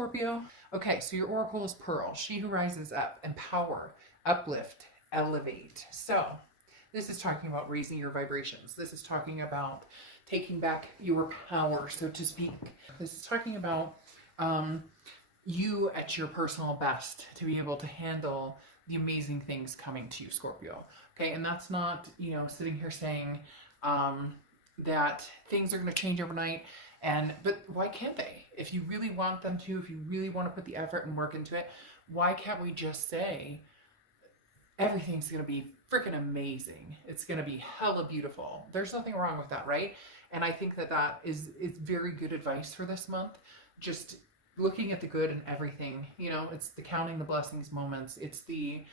Scorpio. Okay, so your oracle is Pearl, she who rises up, empower, uplift, elevate. So this is talking about raising your vibrations. This is talking about taking back your power, so to speak. This is talking about you at your personal best to be able to handle the amazing things coming to you, Scorpio. Okay, and that's not, you know, sitting here saying that things are going to change overnight. But why can't they? If you really want them to, if you really want to put the effort and work into it, why can't we just say everything's going to be freaking amazing? It's going to be hella beautiful. There's nothing wrong with that, right? And I think that is very good advice for this month. Just looking at the good and everything, you know, it's the counting the blessings moments. It's the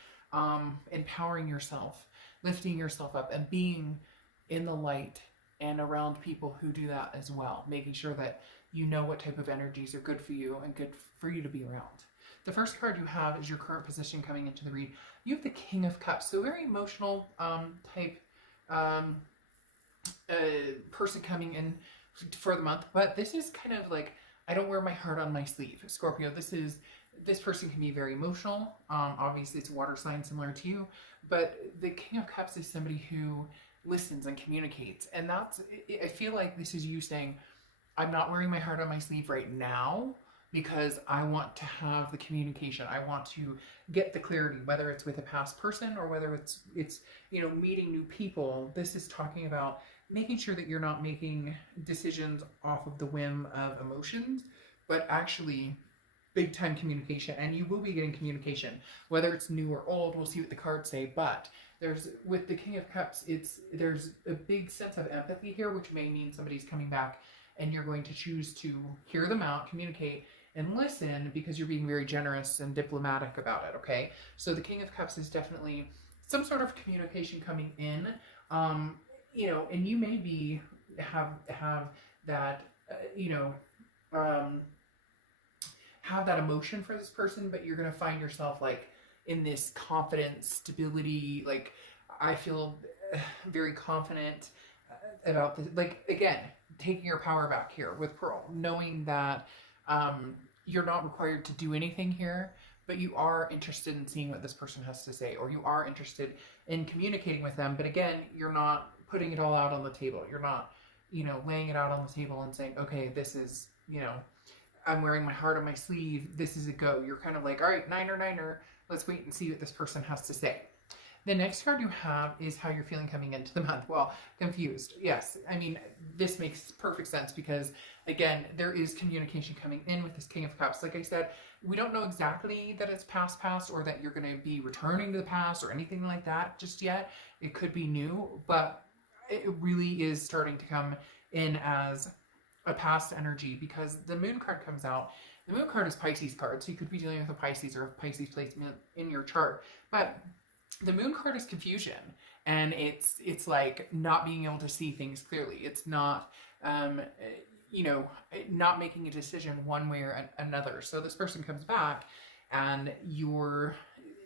empowering yourself, lifting yourself up, and being in the light and around people who do that as well, making sure that you know what type of energies are good for you and good for you to be around. The first card you have is your current position coming into the read. You have the King of Cups, so very emotional type person coming in for the month, but this is kind of like, I don't wear my heart on my sleeve, Scorpio. This person can be very emotional. Obviously it's a water sign similar to you, but the King of Cups is somebody who listens and communicates. And I feel like this is you saying, I'm not wearing my heart on my sleeve right now because I want to have the communication. I want to get the clarity, whether it's with a past person or whether it's you know, meeting new people. This is talking about making sure that you're not making decisions off of the whim of emotions, but actually big time communication. And you will be getting communication, whether it's new or old. We'll see what the cards say, but with the King of Cups, there's a big sense of empathy here, which may mean somebody's coming back and you're going to choose to hear them out, communicate, and listen because you're being very generous and diplomatic about it, okay? So the King of Cups is definitely some sort of communication coming in, you know, and you may have that, you know, have that emotion for this person, but you're going to find yourself like in this confidence, stability, like I feel very confident about this. Like, again, taking your power back here with Pearl, knowing that you're not required to do anything here, but you are interested in seeing what this person has to say, or you are interested in communicating with them. But again, you're not putting it all out on the table. You're not, you know, laying it out on the table and saying, okay, this is, you know, I'm wearing my heart on my sleeve. This is a go. You're kind of like, all right, niner. Let's wait and see what this person has to say. The next card you have is how you're feeling coming into the month. Well, confused. Yes. I mean, this makes perfect sense because, again, there is communication coming in with this King of Cups. Like I said, we don't know exactly that it's past or that you're going to be returning to the past or anything like that just yet. It could be new, but it really is starting to come in as a past energy because the Moon card comes out. The Moon card is Pisces card, so you could be dealing with a Pisces or a Pisces placement in your chart. But the Moon card is confusion, and it's like not being able to see things clearly. It's not, you know, not making a decision one way or another. So this person comes back, and you're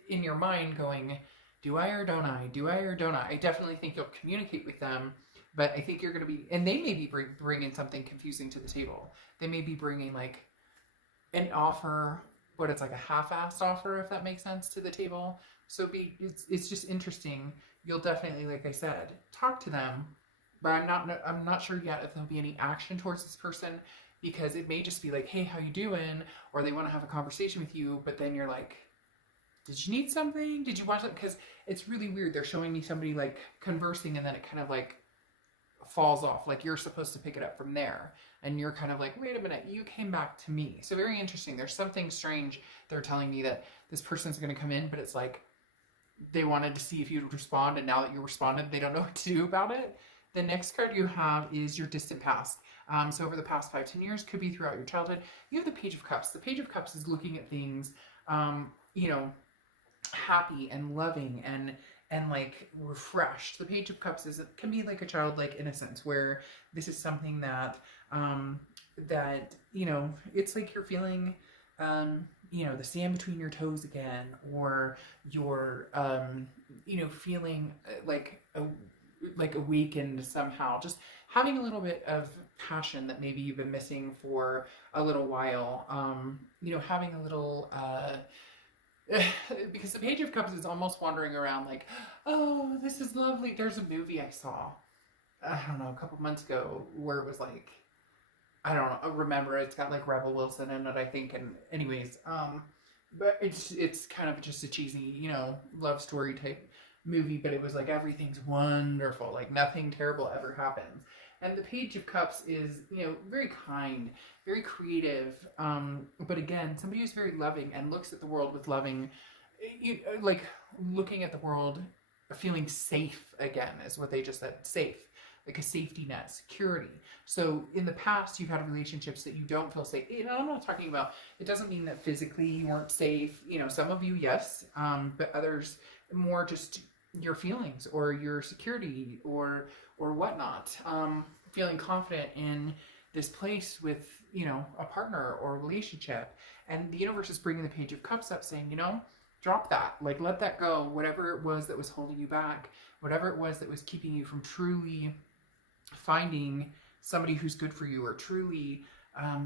in your mind going, do I or don't I? Do I or don't I? I definitely think you'll communicate with them, but I think you're going to be, and they may be bringing something confusing to the table. They may be bringing like an offer, but it's like a half-assed offer, if that makes sense, to the table. So it's just interesting. You'll definitely, like I said, talk to them, but I'm not sure yet if there'll be any action towards this person because it may just be like, hey, how you doing? Or they want to have a conversation with you, but then you're like, did you need something? Did you want something? Because it's really weird. They're showing me somebody like conversing and then it kind of like falls off. Like you're supposed to pick it up from there. And you're kind of like, wait a minute, you came back to me. So very interesting. There's something strange. They're telling me that this person's going to come in, but it's like they wanted to see if you'd respond. And now that you responded, they don't know what to do about it. The next card you have is your distant past. So over the past 5-10 years, could be throughout your childhood. You have the Page of Cups. The Page of Cups is looking at things, you know, happy and loving and like refreshed. The Page of Cups can be like a childlike innocence, where this is something that that, you know, it's like you're feeling you know, the sand between your toes again, or you're you know, feeling like awakened somehow. Just having a little bit of passion that maybe you've been missing for a little while. You know, having a little, because the Page of Cups is almost wandering around like, oh, this is lovely. There's a movie I saw, I don't know, a couple months ago where it was like, I don't know, remember, it's got like Rebel Wilson in it, I think, and anyways, but it's kind of just a cheesy, you know, love story type movie, but it was like everything's wonderful, like nothing terrible ever happens. And the Page of Cups is, you know, very kind, very creative, but again, somebody who's very loving and looks at the world with loving, like looking at the world, feeling safe again, is what they just said, safe. Like a safety net, security. So in the past, you've had relationships that you don't feel safe. You know, I'm not talking about, it doesn't mean that physically you weren't safe. You know, some of you, yes, but others more just your feelings or your security or whatnot. Feeling confident in this place with, you know, a partner or a relationship. And the universe is bringing the Page of Cups up saying, you know, drop that, like let that go, whatever it was that was holding you back, whatever it was that was keeping you from truly finding somebody who's good for you, or truly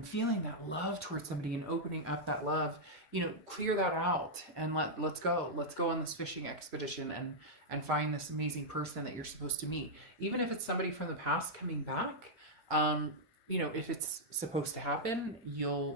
feeling that love towards somebody and opening up that love, you know, clear that out and let's go on this fishing expedition and find this amazing person that you're supposed to meet. Even if it's somebody from the past coming back, you know, if it's supposed to happen,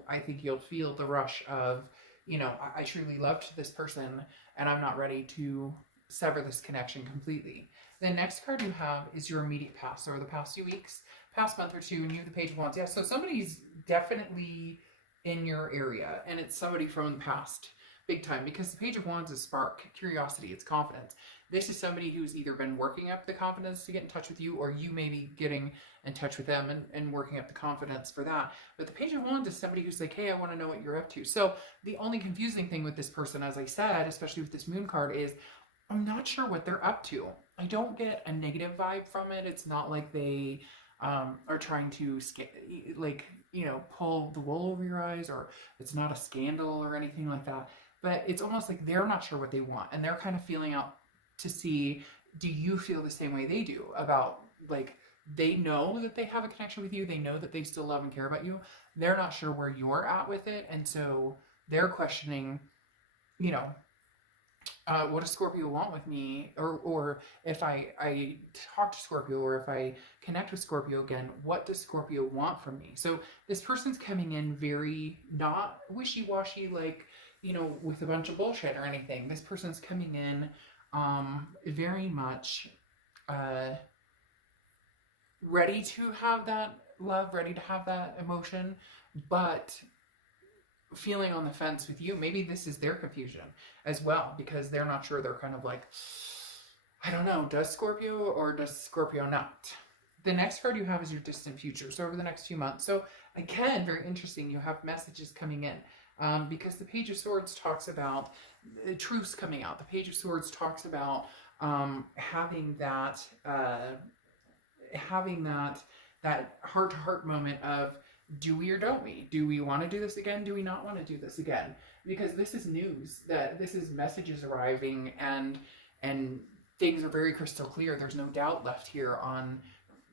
I think you'll feel the rush of, you know, I truly loved this person and I'm not ready to sever this connection completely. The next card you have is your immediate past, or the past few weeks, past month or two, and you have the Page of Wands. Yeah, so somebody's definitely in your area, and it's somebody from the past, big time, because the Page of Wands is spark, curiosity, it's confidence. This is somebody who's either been working up the confidence to get in touch with you, or you may be getting in touch with them and working up the confidence for that. But the Page of Wands is somebody who's like, hey, I want to know what you're up to. So the only confusing thing with this person, as I said, especially with this Moon card, is I'm not sure what they're up to. I don't get a negative vibe from it. It's not like they are trying to, like, you know, pull the wool over your eyes, or it's not a scandal or anything like that. But it's almost like they're not sure what they want, and they're kind of feeling out to see, do you feel the same way they do about, like, they know that they have a connection with you. They know that they still love and care about you. They're not sure where you're at with it. And so they're questioning, you know, what does Scorpio want with me? Or if I talk to Scorpio, or if I connect with Scorpio again, what does Scorpio want from me? So this person's coming in very not wishy-washy, like, you know, with a bunch of bullshit or anything. This person's coming in very much ready to have that love, ready to have that emotion, but feeling on the fence with you. Maybe this is their confusion as well, because they're not sure. They're kind of like, I don't know, does Scorpio or does Scorpio not? The next card you have is your distant future. So over the next few months. So again, very interesting. You have messages coming in. Because the Page of Swords talks about truths coming out. The Page of Swords talks about having that heart-to-heart moment of, do we or don't we? Do we want to do this again? Do we not want to do this again? Because this is news, that this is messages arriving, and things are very crystal clear. There's no doubt left here on,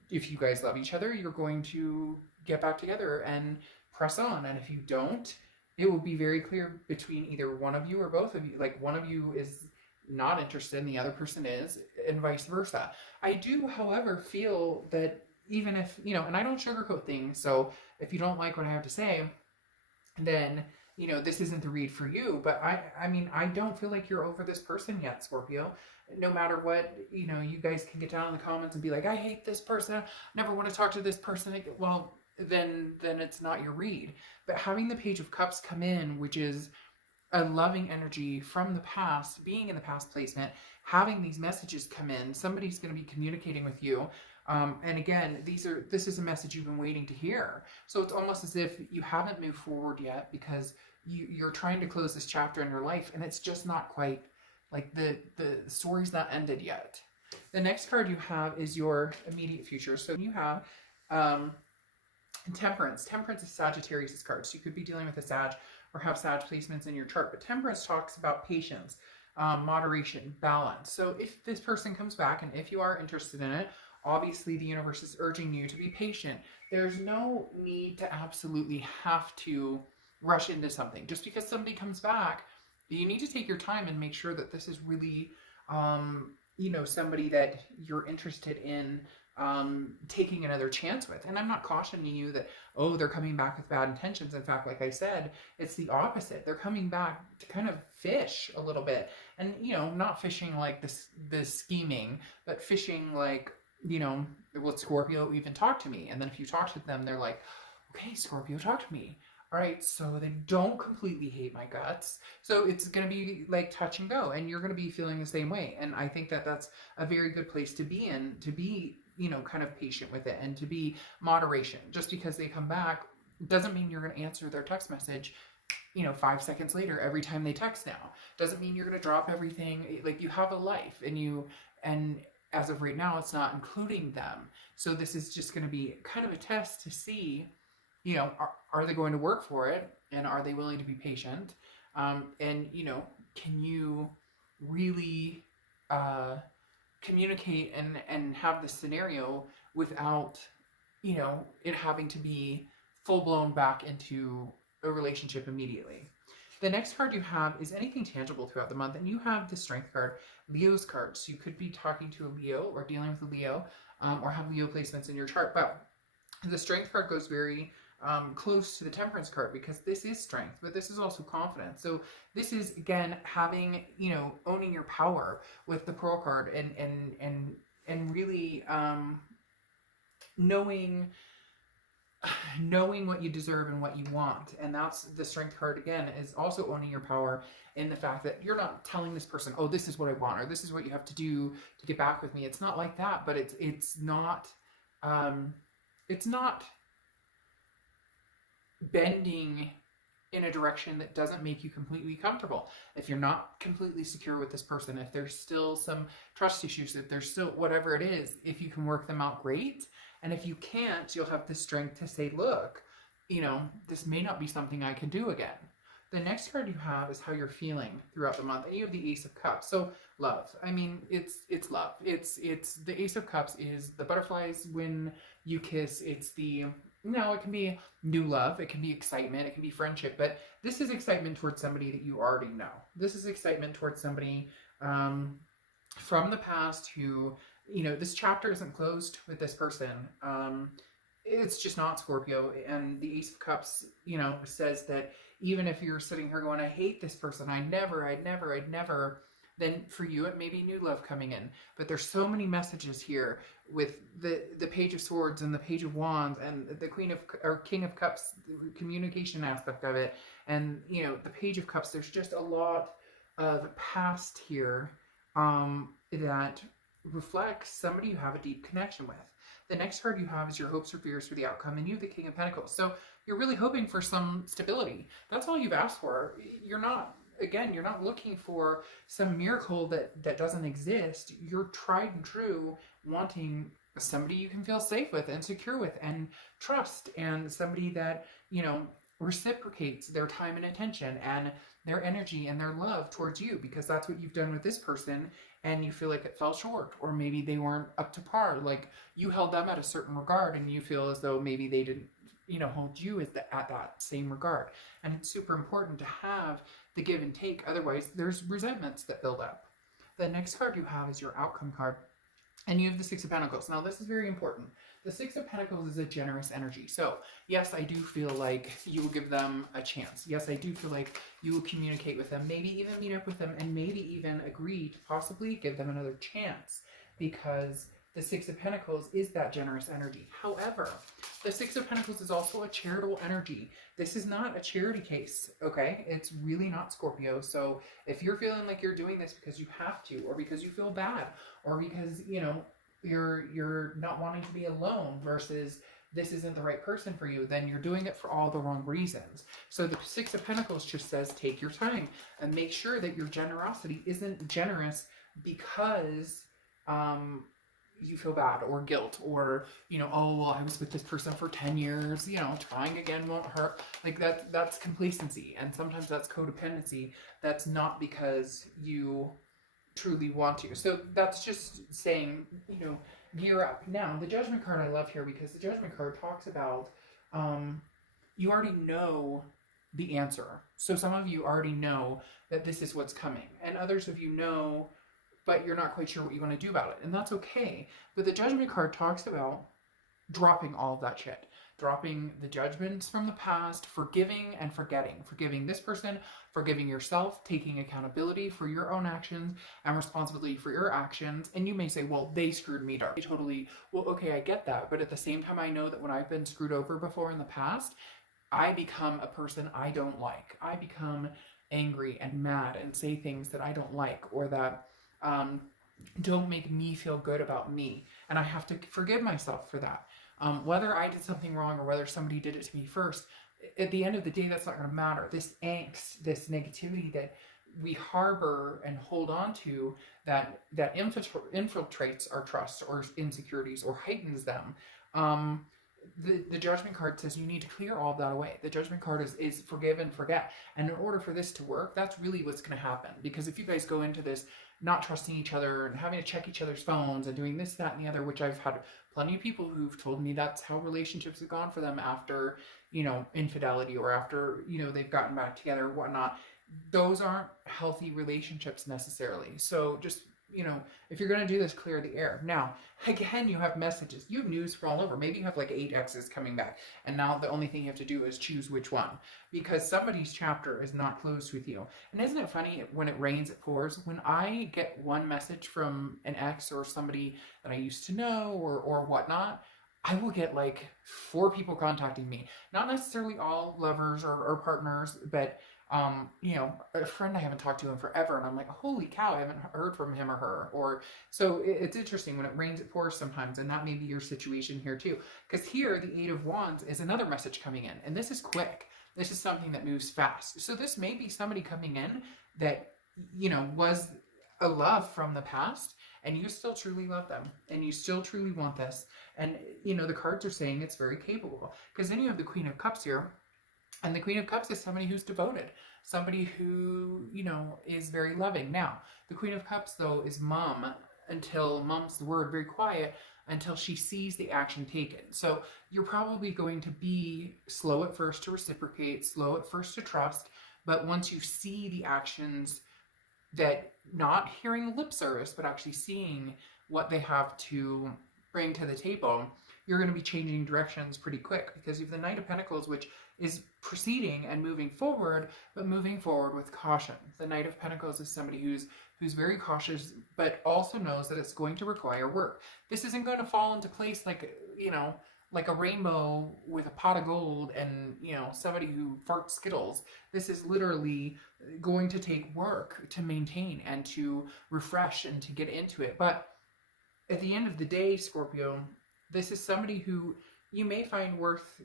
if you guys love each other, you're going to get back together and press on. And if you don't, it will be very clear between either one of you or both of you. Like, one of you is not interested and the other person is, and vice versa. I do, however, feel that even if, you know, and I don't sugarcoat things, so if you don't like what I have to say, then, you know, this isn't the read for you. But I mean, I don't feel like you're over this person yet, Scorpio. No matter what, you know, you guys can get down in the comments and be like, I hate this person, I never want to talk to this person. Well, then it's not your read. But having the Page of Cups come in, which is a loving energy from the past, being in the past placement, having these messages come in, somebody's going to be communicating with you. And again, this is a message you've been waiting to hear. So it's almost as if you haven't moved forward yet, because you're trying to close this chapter in your life, and it's just not quite, like, the story's not ended yet. The next card you have is your immediate future. So you have Temperance. Temperance is Sagittarius' card. So you could be dealing with a Sag or have Sag placements in your chart. But Temperance talks about patience, moderation, balance. So if this person comes back, and if you are interested in it, obviously the universe is urging you to be patient. There's no need to absolutely have to rush into something. Just because somebody comes back, you need to take your time and make sure that this is really, you know, somebody that you're interested in taking another chance with. And I'm not cautioning you that, oh, they're coming back with bad intentions. In fact, like I said, it's the opposite. They're coming back to kind of fish a little bit. And, you know, not fishing like this scheming, but fishing like, you know, will Scorpio even talk to me? And then if you talk to them, they're like, okay, Scorpio, talk to me. All right, so they don't completely hate my guts. So it's going to be like touch and go, and you're going to be feeling the same way. And I think that that's a very good place to be in, to be, you know, kind of patient with it, and to be moderation. Just because they come back doesn't mean you're going to answer their text message, you know, 5 seconds later every time they text now. Doesn't mean you're going to drop everything. Like, you have a life, and as of right now, it's not including them. So this is just going to be kind of a test to see, you know, are they going to work for it, and are they willing to be patient? And, you know, can you really communicate and have the scenario without, you know, it having to be full-blown back into a relationship immediately? The next card you have is anything tangible throughout the month, and you have the Strength card, Leo's card. So you could be talking to a Leo or dealing with a Leo, or have Leo placements in your chart. But the Strength card goes very close to the Temperance card, because this is strength, but this is also confidence. So this is, again, having, you know, owning your power with the Pearl card, and really knowing what you deserve and what you want. And that's the Strength card, again, is also owning your power in the fact that you're not telling this person, oh, this is what I want, or this is what you have to do to get back with me. It's not like that, but it's not bending in a direction that doesn't make you completely comfortable. If you're not completely secure with this person, if there's still some trust issues, if there's still whatever it is, if you can work them out, great. And if you can't, you'll have the strength to say, look, you know, this may not be something I can do again. The next card you have is how you're feeling throughout the month, and you have the Ace of Cups. So love. I mean, it's love. It's the Ace of Cups is the butterflies when you kiss. It's the, no, it can be new love, it can be excitement, it can be friendship, but this is excitement towards somebody that you already know. This is excitement towards somebody from the past who, you know, this chapter isn't closed with this person. It's just not, Scorpio. And the Ace of Cups, you know, says that even if you're sitting here going, I hate this person, I'd never, then for you it may be new love coming in. But there's so many messages here with the Page of Swords and the Page of Wands and the King of Cups, the communication aspect of it, and, you know, the Page of Cups. There's just a lot of past here that reflects somebody you have a deep connection with. The next card you have is your hopes or fears for the outcome, and you have the King of Pentacles. So you're really hoping for some stability. That's all you've asked for. You're not, again, you're not looking for some miracle that doesn't exist. You're tried and true, wanting somebody you can feel safe with and secure with and trust, and somebody that, you know, reciprocates their time and attention and their energy and their love towards you, because that's what you've done with this person, and you feel like it fell short, or maybe they weren't up to par. Like, you held them at a certain regard, and you feel as though maybe they didn't, you know, hold you at that same regard. And it's super important to have the give and take, otherwise there's resentments that build up. The next card you have is your outcome card, and you have the Six of Pentacles. Now this is very important. The Six of Pentacles is a generous energy. So yes, I do feel like you will give them a chance. Yes, I do feel like you will communicate with them, maybe even meet up with them, and maybe even agree to possibly give them another chance, because the Six of Pentacles is that generous energy. However, the Six of Pentacles is also a charitable energy. This is not a charity case, okay? It's really not, Scorpio. So if you're feeling like you're doing this because you have to, or because you feel bad, or because, you know, you're not wanting to be alone versus this isn't the right person for you, then you're doing it for all the wrong reasons. So the Six of Pentacles just says, take your time and make sure that your generosity isn't generous because you feel bad or guilt, or, you know, oh, well, I was with this person for 10 years, you know, trying again won't hurt. Like that's complacency, and sometimes that's codependency. That's not because you truly want to. So that's just saying, you know, gear up. Now, the Judgment card I love here because the Judgment card talks about you already know the answer. So some of you already know that this is what's coming, and others of you know, but you're not quite sure what you want to do about it, and that's okay. But the Judgment card talks about dropping all of that shit. Dropping the judgments from the past, forgiving and forgetting. Forgiving this person, forgiving yourself, taking accountability for your own actions and responsibility for your actions. And you may say, well, they screwed me dark. Totally, well, okay, I get that. But at the same time, I know that when I've been screwed over before in the past, I become a person I don't like. I become angry and mad and say things that I don't like, or that don't make me feel good about me. And I have to forgive myself for that. Whether I did something wrong or whether somebody did it to me first, at the end of the day, that's not going to matter. This angst, this negativity that we harbor and hold on to, that infiltrates our trust or insecurities or heightens them, the Judgment card says you need to clear all of that away. The Judgment card is forgive and forget. And in order for this to work, that's really what's going to happen. Because if you guys go into this not trusting each other and having to check each other's phones and doing this, that, and the other, which I've had plenty of people who've told me that's how relationships have gone for them after, you know, infidelity, or after, you know, they've gotten back together, whatnot. Those aren't healthy relationships necessarily. So just, you know, if you're going to do this, clear the air. Now, again, you have messages. You have news for all over. Maybe you have like 8 exes coming back. And now the only thing you have to do is choose which one. Because somebody's chapter is not closed with you. And isn't it funny, when it rains, it pours? When I get one message from an ex or somebody that I used to know or whatnot, I will get like 4 people contacting me. Not necessarily all lovers or partners, but you know, a friend I haven't talked to in forever, and I'm like, holy cow, I haven't heard from him or her. Or so it's interesting, when it rains it pours sometimes, and that may be your situation here too. Because here the 8 of Wands is another message coming in, and this is quick. This is something that moves fast. So this may be somebody coming in that, you know, was a love from the past, and you still truly love them, and you still truly want this. And you know, the cards are saying it's very capable, because then you have the Queen of Cups here. And the Queen of Cups is somebody who's devoted, somebody who, you know, is very loving. Now, the Queen of Cups, though, is mom, until mom's the word, very quiet, until she sees the action taken. So you're probably going to be slow at first to reciprocate, slow at first to trust, but once you see the actions, that not hearing lip service, but actually seeing what they have to bring to the table, you're going to be changing directions pretty quick, because you have the Knight of Pentacles, which is proceeding and moving forward, but moving forward with caution. The Knight of Pentacles is somebody who's very cautious, but also knows that it's going to require work. This isn't going to fall into place like, you know, like a rainbow with a pot of gold and, you know, somebody who farts Skittles. This is literally going to take work to maintain and to refresh and to get into it. But at the end of the day, Scorpio, this is somebody who you may find worth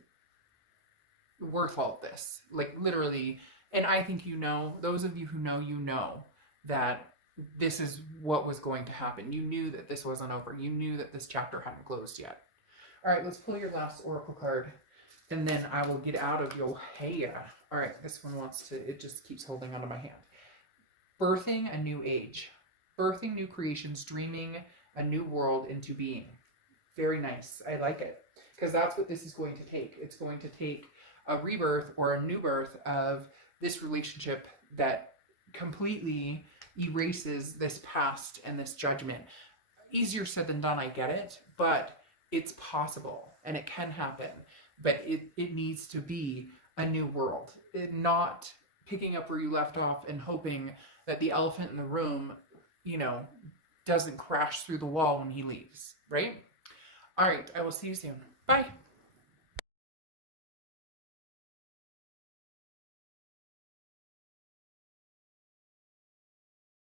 all of this, like literally. And I think, you know, those of you who know, you know that this is what was going to happen. You knew that this wasn't over. You knew that this chapter hadn't closed yet. All right, let's pull your last oracle card, and then I will get out of your hair. All right, this one wants to, it just keeps holding onto my hand. Birthing a new age. Birthing new creations, dreaming a new world into being. Very nice. I like it, because that's what this is going to take. It's going to take a rebirth or a new birth of this relationship that completely erases this past and this judgment. Easier said than done, I get it, but it's possible and it can happen. But it needs to be a new world, not picking up where you left off and hoping that the elephant in the room, you know, doesn't crash through the wall when he leaves, right? All right, I will see you soon. Bye.